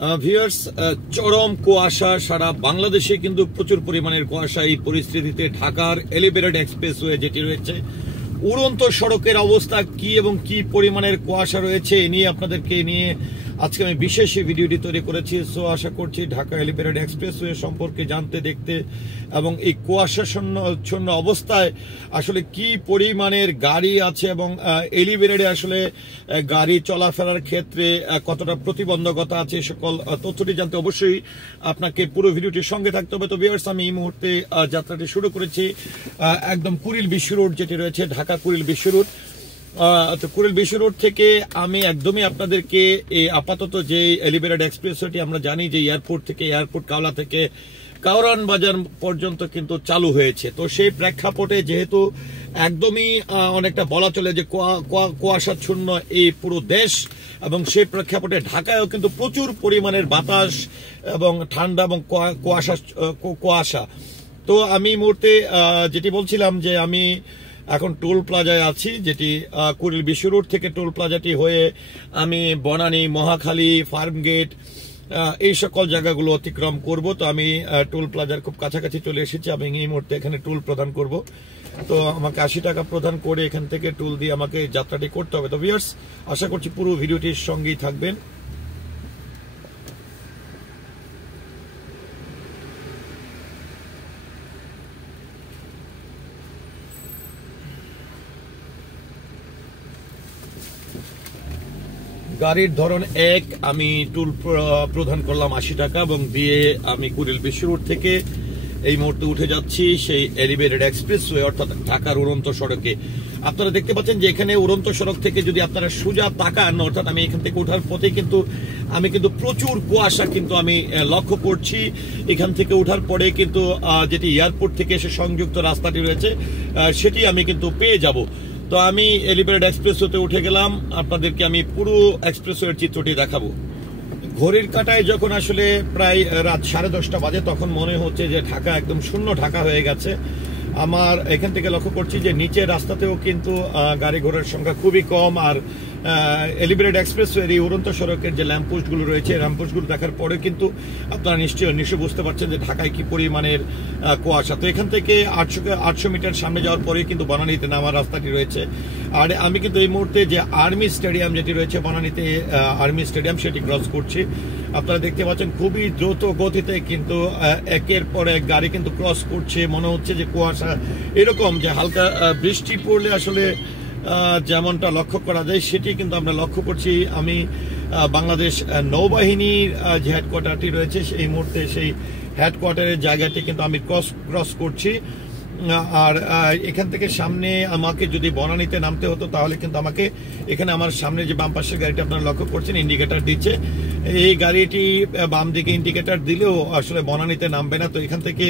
Viewers, চরম কুয়াশা সারা বাংলাদেশে, কিন্তু প্রচুর পরিমাণের কুয়াশা। এই পরিস্থিতিতে ঢাকার এলিভেটেড এক্সপ্রেসওয়ে যেটি রয়েছে, উড়ন্ত সড়কের অবস্থা কি এবং কি পরিমাণের কুয়াশা রয়েছে এ নিয়ে আপনাদেরকে নিয়ে আজকে আমি বিশেষ ভিডিওটি তৈরি করেছি। সো আশা করছি ঢাকা এলিভেটেড এক্সপ্রেসওয়ে সম্পর্কে জানতে, দেখতে এবং এই কুয়াশাচ্ছন্ন অবস্থায় আসলে কি পরিমাণের গাড়ি আছে এবং এলিভেটেডে আসলে গাড়ি চলাফেরার ক্ষেত্রে কতটা প্রতিবন্ধকতা আছে, সকল তথ্যটি জানতে অবশ্যই আপনাকে পুরো ভিডিওটির সঙ্গে থাকতে হবে। তো ভিউয়ার্স, আমি এই মুহূর্তে যাত্রাটি শুরু করেছি একদম কুড়িল বিশ্ব রোড যেটি রয়েছে, ঢাকা কুড়িল বিশ্ব রোড। তো কুড়িল বিশ্ব রোড থেকে আমি একদমই আপনাদেরকে এই আপাতত যে এলিভেটেড এক্সপ্রেসওয়েটি আমরা জানি যে এয়ারপোর্ট থেকে কাওলা থেকে কাওরান বাজার পর্যন্ত কিন্তু চালু হয়েছে। তো সেই প্রেক্ষাপটে যেহেতু একদমই অনেকটা বলা চলে যে কুয়াশাচ্ছন্ন এই পুরো দেশ, এবং সেই প্রেক্ষাপটে ঢাকায়ও কিন্তু প্রচুর পরিমাণের বাতাস এবং ঠান্ডা এবং কুয়াশা। তো আমি এই মুহূর্তে যেটি বলছিলাম যে আমি এখন টোল প্লাজায় আছি, যেটি কুড়িল বিশ্ব রোড থেকে টোল প্লাজাটি হয়ে আমি বনানী, মহাখালী, ফার্মগেট এই সকল জায়গাগুলো অতিক্রম করব। তো আমি টোল প্লাজার খুব কাছাকাছি চলে এসেছি। আমি এই মুহূর্তে এখানে টোল প্রদান করব। তো আমাকে 80 টাকা প্রদান করে এখান থেকে টোল দিয়ে আমাকে যাত্রাটি করতে হবে। তো ভিউয়ার্স, আশা করছি পুরো ভিডিওটির সঙ্গেই থাকবেন। গাড়ির ধরন এক, আমি টুল প্রদান করলাম 80 টাকা এবং দিয়ে আমি কুড়িল বিশ্ব রোড থেকে এই মুহূর্তে উঠে যাচ্ছি সেই এলিভেটেড এক্সপ্রেসওয়ে অর্থাৎ ঢাকার উড়ন্ত সড়কে। আপনারা দেখতে পাচ্ছেন যে এখানে উড়ন্ত সড়ক থেকে যদি আপনারা সোজা তাকান, অর্থাৎ আমি এখান থেকে ওঠার পথে কিন্তু আমি প্রচুর কুয়াশা কিন্তু আমি লক্ষ্য করছি। এখান থেকে ওঠার পরে কিন্তু যেটি এয়ারপোর্ট থেকে এসে সংযুক্ত রাস্তাটি রয়েছে সেটি আমি কিন্তু পেয়ে যাব। তো আমি এলিভেটেড এক্সপ্রেসওয়েতে উঠে গেলাম, আপনাদেরকে আমি পুরো এক্সপ্রেসওয়ের চিত্রটি দেখাবো। ঘড়ির কাঁটায় যখন আসলে প্রায় রাত 10:30 বাজে, তখন মনে হচ্ছে যে ঢাকা একদম শূন্য ঢাকা হয়ে গেছে। আমার এখান থেকে লক্ষ্য করছি যে নিচের রাস্তাতেও কিন্তু গাড়ি ঘোড়ার সংখ্যা খুবই কম। আর এলিভেটেড এক্সপ্রেসওয়ের এই উড়ন্ত সড়কের যে ল্যাম্পপোস্টগুলো রয়েছে, ল্যাম্পপোস্টগুলো দেখার পরে কিন্তু আপনারা নিশ্চয়ই বুঝতে পারছেন যে ঢাকায় কি পরিমাণের কুয়াশা। তো এখান থেকে 800 মিটার সামনে যাওয়ার পরে কিন্তু বনানীতে নামার রাস্তাটি রয়েছে। আর আমি কিন্তু এই মুহূর্তে যে আর্মি স্টেডিয়াম যেটি রয়েছে বনানীতে, আর্মি স্টেডিয়াম, সেটি ক্রস করছি। আপনারা দেখতে পাচ্ছেন খুবই দ্রুত গতিতে কিন্তু একের পর এক গাড়ি কিন্তু ক্রস করছে। মনে হচ্ছে যে কুয়াশা এরকম যে হালকা বৃষ্টি পড়লে আসলে যেমনটা লক্ষ্য করা যায় সেটি কিন্তু আমরা লক্ষ্য করছি। আমি বাংলাদেশ নৌবাহিনীর যে হেডকোয়ার্টারটি রয়েছে এই মুহূর্তে সেই হেডকোয়ার্টারের জায়গাটি কিন্তু আমি ক্রস করছি। আর এখান থেকে সামনে আমাকে যদি বনানীতে নামতে হতো তাহলে কিন্তু আমাকে এখানে আমার সামনে যে বাম পাশের গাড়িটি আপনারা লক্ষ্য করছেন ইন্ডিকেটর দিচ্ছে, এই গাড়িটি বাম দিকে ইন্ডিকেটর দিলেও আসলে বনানীতে নামবে না। তো এখান থেকে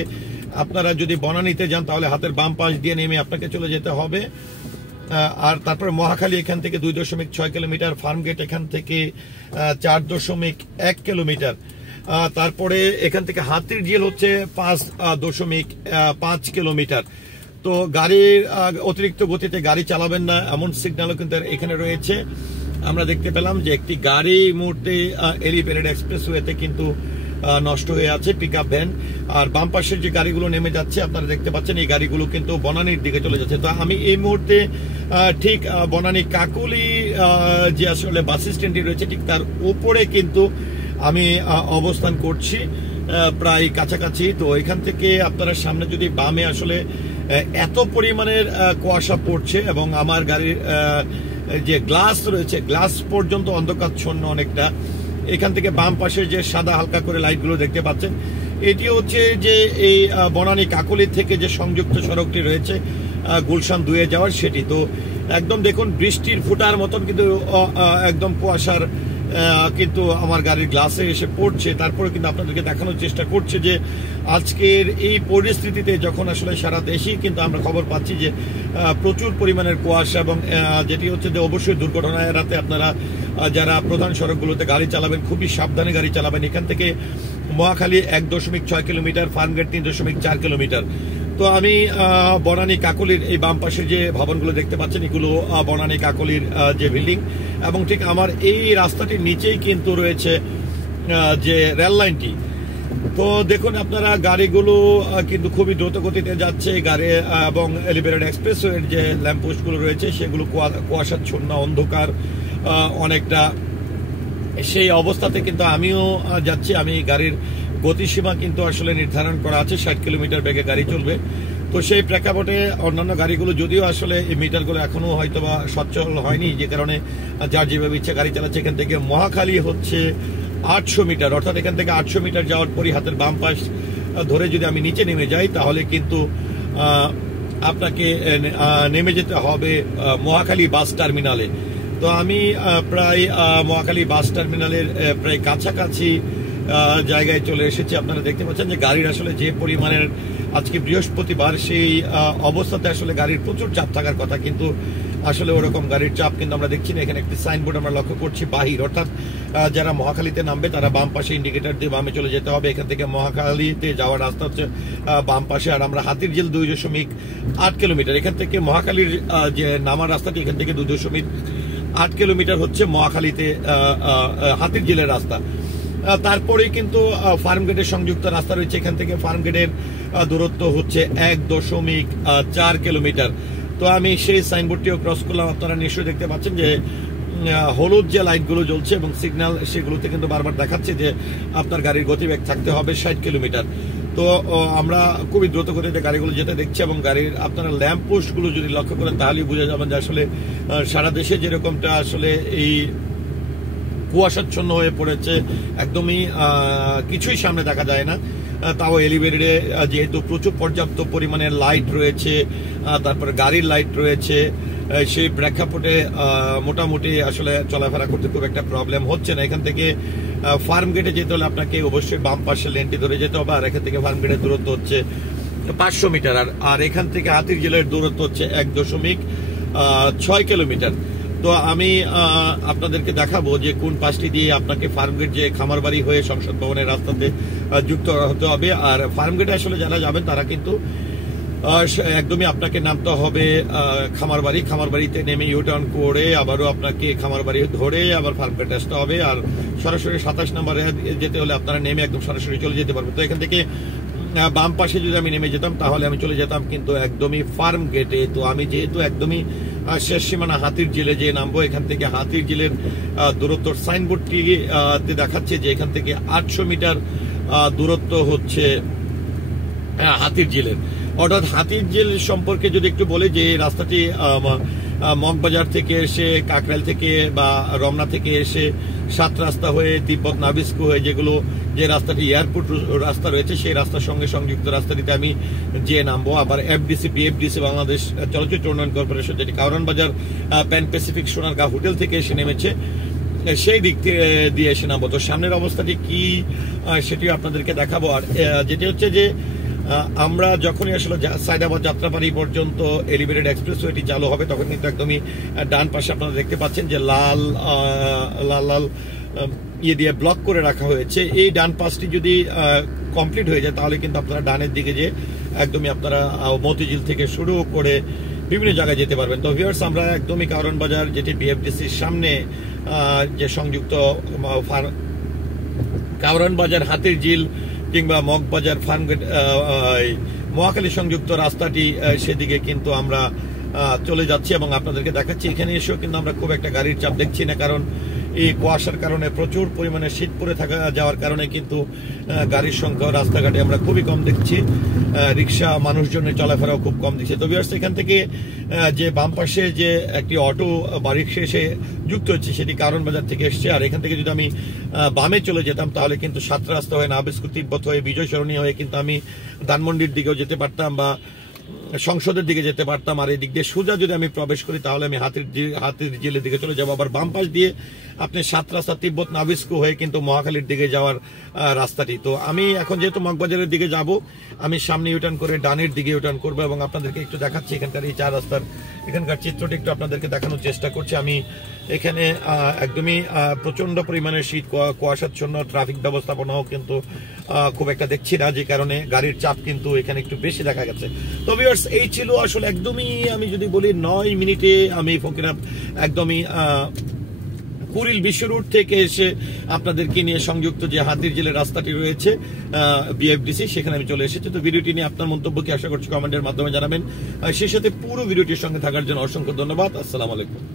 আপনারা যদি বনানীতে যান তাহলে হাতের বাম পাশ দিয়ে নেমে আপনাকে চলে যেতে হবে। আর তারপরে মহাখালী এখান থেকে 2.6 কিলোমিটার, ফার্মগেট এখান থেকে 4.1 কিলোমিটার, তারপরে এখান থেকে হাতির ঝিল হচ্ছে 5.5 কিলোমিটার। তো গাড়ির অতিরিক্ত গতিতে গাড়ি চালাবেন না এমন সিগন্যালও কিন্তু এখানে রয়েছে। আমরা দেখতে পেলাম যে একটি গাড়ি মুহূর্তে এলিভেটেড এক্সপ্রেসওয়েতে কিন্তু নষ্ট হয়ে আছে, পিকআপ ভ্যান। আর বাম পাশের যে গাড়িগুলো নেমে যাচ্ছে আপনারা দেখতে পাচ্ছেন এই গাড়িগুলো কিন্তু বনানীর দিকে চলে যাচ্ছে। তো আমি এই মুহূর্তে ঠিক বনানী কাকুলি যে আসলে বাস স্ট্যান্ডটি রয়েছে ঠিক তার উপরে কিন্তু আমি অবস্থান করছি, প্রায় কাছাকাছি। তো এখান থেকে আপনারা সামনে যদি বামে আসলে এত পরিমাণের কুয়াশা পড়ছে এবং আমার গাড়ির যে গ্লাস রয়েছে গ্লাস পর্যন্ত অন্ধকারচ্ছন্ন অনেকটা। এখান থেকে বাম পাশে যে সাদা হালকা করে লাইটগুলো দেখতে পাচ্ছেন এটি হচ্ছে যে এই বনানী কাকলি থেকে যে সংযুক্ত সড়কটি রয়েছে গুলশান 2-এ যাওয়ার সেটি। তো একদম দেখুন বৃষ্টির ফোঁটার মতন কিন্তু একদম কুয়াশার কিন্তু আমার গাড়ির গ্লাসে এসে পড়ছে। তারপরে কিন্তু আপনাদেরকে দেখানোর চেষ্টা করছে যে আজকের এই পরিস্থিতিতে যখন আসলে সারা দেশেই কিন্তু আমরা খবর পাচ্ছি যে প্রচুর পরিমাণের কুয়াশা এবং যেটি হচ্ছে যে অবশ্যই দুর্ঘটনা এড়াতে আপনারা যারা প্রধান সড়কগুলোতে গাড়ি চালাবেন খুবই সাবধানে গাড়ি চালাবেন। এখান থেকে মহাখালী 1.6 কিলোমিটার, ফার্মগেট 3.4 কিলোমিটার। তো আমি বনানী কাকলির এই বাম পাশে যে ভবনগুলো দেখতে পাচ্ছেন এগুলো বনানী কাকলির যে বিল্ডিং, এবং ঠিক আমার এই রাস্তাটির নিচেই কিন্তু রয়েছে যে রেল লাইনটি। তো দেখুন আপনারা গাড়িগুলো কিন্তু খুবই দ্রুত গতিতে যাচ্ছে গাড়ি, এবং এলিভেটেড এক্সপ্রেসওয়ের যে ল্যাম্পপোস্টগুলো রয়েছে সেগুলো কুয়াশাচ্ছন্ন অন্ধকার অনেকটা, সেই অবস্থাতে কিন্তু আমিও যাচ্ছি। আমি গাড়ির গতিসীমা কিন্তু আসলে নির্ধারণ করা আছে, 60 কিলোমিটার বেগে গাড়ি চলবে। তো সেই প্রেক্ষাপটে অন্যান্য গাড়িগুলো যদিও আসলে এই মিটারগুলো এখনো হয়তো বা সচ্ছল হয়নি, যে কারণে যার যেভাবে ইচ্ছে গাড়ি চালাচ্ছে। এখান থেকে মহাখালী হচ্ছে 800 মিটার, অর্থাৎ এখান থেকে 800 মিটার যাওয়ার পরই হাতের বাম পাশ ধরে যদি আমি নিচে নেমে যাই তাহলে কিন্তু আপনাকে নেমে যেতে হবে মহাখালী বাস টার্মিনালে। তো আমি প্রায় মহাখালী বাস টার্মিনালের প্রায় কাছাকাছি জায়গায় চলে এসেছি। আপনারা দেখতে পাচ্ছেন যে গাড়ির আসলে যে পরিমাণের, আজকে বৃহস্পতিবার, সেই অবস্থাতে আসলে গাড়ির প্রচুর চাপ থাকার কথা, কিন্তু আসলে ওরকম গাড়ির চাপ কিন্তু আমরা দেখছি না। এখানে একটি সাইনবোর্ড আমরা লক্ষ্য করছি বাহির, অর্থাৎ যারা মহাখালীতে নামবে তারা বাম পাশে ইন্ডিকেটর দিয়ে বামে চলে যেতে হবে। এখান থেকে মহাখালীতে যাওয়ার রাস্তা হচ্ছে বাম পাশে। আর আমরা হাতিরঝিল 2.8 কিলোমিটার, এখান থেকে মহাখালীর যে নামার রাস্তাটি, এখান থেকে 2.8 কিলোমিটার হচ্ছে মহাখালীতে হাতিরঝিলের রাস্তা। তারপরেই কিন্তু ফার্মগেটের সংযুক্ত রাস্তা রয়েছে। এখান থেকে ফার্মগেটের দূরত্ব হচ্ছে 1.4 কিলোমিটার। তো আমি সেই সাইনবোর্ডটিও ক্রস করলাম। আপনারা নিশ্চয়ই দেখতে পাচ্ছেন যে হলুদ যে লাইটগুলো জ্বলছে এবং সিগন্যাল, সেগুলোতে কিন্তু বারবার দেখাচ্ছে যে আপনার গাড়ির গতিবেগ থাকতে হবে 60 কিলোমিটার। তো আমরা খুবই দ্রুত গতিতে গাড়িগুলো যেতে দেখছি, এবং গাড়ির আপনারা ল্যাম্প পোস্টগুলো যদি লক্ষ্য করেন তাহলেই বুঝে যাবেন যে আসলে সারা দেশে যেরকমটা আসলে এই কুয়াশাচ্ছন্ন হয়ে পড়েছে, একদমই কিছুই সামনে দেখা যায় না। তাও এলিভেটেডে যেহেতু প্রচুর পর্যাপ্ত পরিমাণে লাইট রয়েছে, তারপরে গাড়ির লাইট রয়েছে, সেই প্রেক্ষাপটে মোটামুটি আসলে চলাফেরা করতে খুব একটা প্রবলেম হচ্ছে না। এখান থেকে ফার্ম গেটে যেতে হলে আপনাকে অবশ্যই বাম পাশে লেনটি ধরে যেতে হবে। আর এখান থেকে ফার্ম গেটের দূরত্ব হচ্ছে 500 মিটার, আর এখান থেকে হাতিরঝিলের দূরত্ব হচ্ছে 1.6 কিলোমিটার। তো আমি আপনাদেরকে দেখাবো যে কোন পাশটি দিয়ে আপনাকে ফার্মগেট যে খামারবাড়ি হয়ে সংসদ ভবনের রাস্তাতে যুক্ত হতে হবে। আর ফার্মগেটে আসলে যারা যাবেন তারা কিন্তু একদমই আপনাকে নামতে হবে খামারবাড়িতে নেমে ইউটার্ন করে আবারও আপনাকে খামারবাড়ি ধরে আবার ফার্মগেট আসতে হবে। আর সরাসরি 27 নম্বরে যেতে হলে আপনারা নেমে একদম সরাসরি চলে যেতে পারবেন। তো এখান থেকে বাম পাশে যদি আমি নেমে যেতাম তাহলে আমি চলে যেতাম কিন্তু একদমই ফার্ম গেটে। তো আমি যেহেতু একদমই শেষ সীমানা হাতিরঝিলে যে নামবো, এখান থেকে হাতিরঝিলের দূরত্ব সাইনবোর্ডটি দেখাচ্ছে যে এখান থেকে 800 মিটার দূরত্ব হচ্ছে হাতিরঝিলের। অর্থাৎ হাতিরঝিল সম্পর্কে যদি একটু বলি, যে রাস্তাটি মগবাজার থেকে এসে, কাকরাইল থেকে বা রমনা থেকে এসে 7 রাস্তা হয়ে তিব্বত নাবিস্কো হয়ে যে রাস্তাটি এয়ারপোর্ট রাস্তা রয়েছে, সেই রাস্তার সঙ্গে সংযুক্ত রাস্তাটিতে আমি যে নামবো। আবার বিএফডিসি বাংলাদেশ চলচ্চিত্র উন্নয়ন কর্পোরেশন, যেটি কারওয়ান বাজার প্যান প্যাসিফিক সোনারগাঁ হোটেল থেকে এসে নেমেছে, সেই দিক দিয়ে এসে নামবো। তো সামনের অবস্থাটি কি সেটিও আপনাদেরকে দেখাবো। আর যেটি হচ্ছে যে আমরা যখনই আসলে সাইদাবাদ যাত্রাবাড়ি পর্যন্ত এলিভেটেড এক্সপ্রেসওয়েটি চালু হবে, তখন কিন্তু একদমই ডান পাশে আপনারা দেখতে পাচ্ছেন যে লাল ইয়ে দিয়ে ব্লক করে রাখা হয়েছে। এই ডান পাশটি যদি কমপ্লিট হয়ে যায় তাহলে কিন্তু আপনারা ডানের দিকে যে একদমই আপনারা মতিঝিল থেকে শুরু করে বিভিন্ন জায়গায় যেতে পারবেন। তো ভিউয়ার্স, আমরা একদমই কারওয়ান বাজার, যেটি বিএফডিসির সামনে যে সংযুক্ত কারওয়ান বাজার হাতিরঝিল কিংবা মগবাজার ফার্মগেট মহাখালী সংযুক্ত রাস্তাটি, সেদিকে কিন্তু আমরা চলে যাচ্ছি এবং আপনাদেরকে দেখাচ্ছি। এখানে এসেও কিন্তু আমরা খুব একটা গাড়ির চাপ দেখছি না, কারণ এই কুয়াশার কারণে প্রচুর পরিমাণে শীত পড়ে থাকা যাওয়ার কারণে কিন্তু গাড়ির সংখ্যা রাস্তাঘাটে আমরা খুবই কম দেখছি। রিক্সা মানুষজনের চলাফেরাও খুব কম দিচ্ছে। তো ভিউয়ার্স, এখান থেকে যে বাম পাশে যে একটি অটো বা রিক্সা এসে যুক্ত হচ্ছে, সেটি কারওয়ান বাজার থেকে এসছে। আর এখান থেকে যদি আমি বামে চলে যেতাম তাহলে কিন্তু 7 রাস্তা হয়ে নাবিস্কো তিব্বত হয়ে বিজয় সরণি হয়ে কিন্তু আমি ধানমন্ডির দিকেও যেতে পারতাম বা সংসদের দিকে যেতে পারতাম। আর এই দিক দিয়ে সোজা যদি আমি প্রবেশ করি তাহলে আমি হাতিরঝিলের দিকে চলে যাবো। আবার বাম পাশ দিয়ে আপনি 7 রাস্তা তিব্বত নাবিস্কো হয়ে কিন্তু মহাখালীর দিকে যাওয়ার রাস্তাটি। তো আমি এখন যেহেতু মগবাজারের দিকে যাব, আমি সামনে ইউটার্ন করে ডানের দিকে ইউটার্ন করবো এবং আপনাদেরকে একটু দেখাচ্ছি এখানকার এই 4 রাস্তার এখানকার চিত্রটি একটু আপনাদেরকে দেখানোর চেষ্টা করছি। আমি এখানে একদমই প্রচন্ড পরিমাণে শীত, কুয়াশাচ্ছন্ন, ট্রাফিক ব্যবস্থাপনাও কিন্তু খুব একটা দেখছি না, যে কারণে গাড়ির চাপ কিন্তু এখানে একটু বেশি দেখা গেছে। তো ভিউয়ার্স, এই ছিল আসলে একদমই, আমি যদি বলি 9 মিনিটে আমি ফকিরাত একদমই কুড়িল বিশ্ব রোড থেকে এসে আপনাদেরকে নিয়ে সংযুক্ত যে হাতির জেলের রাস্তাটি রয়েছে বিএফডিসি, সেখানে আমি চলে এসেছি। তো ভিডিওটি নিয়ে আপনার মন্তব্যকে আশা করছি কমেন্টের মাধ্যমে জানাবেন। সেই সাথে পুরো ভিডিওটির সঙ্গে থাকার জন্য অসংখ্য ধন্যবাদ। আসসালামু আলাইকুম।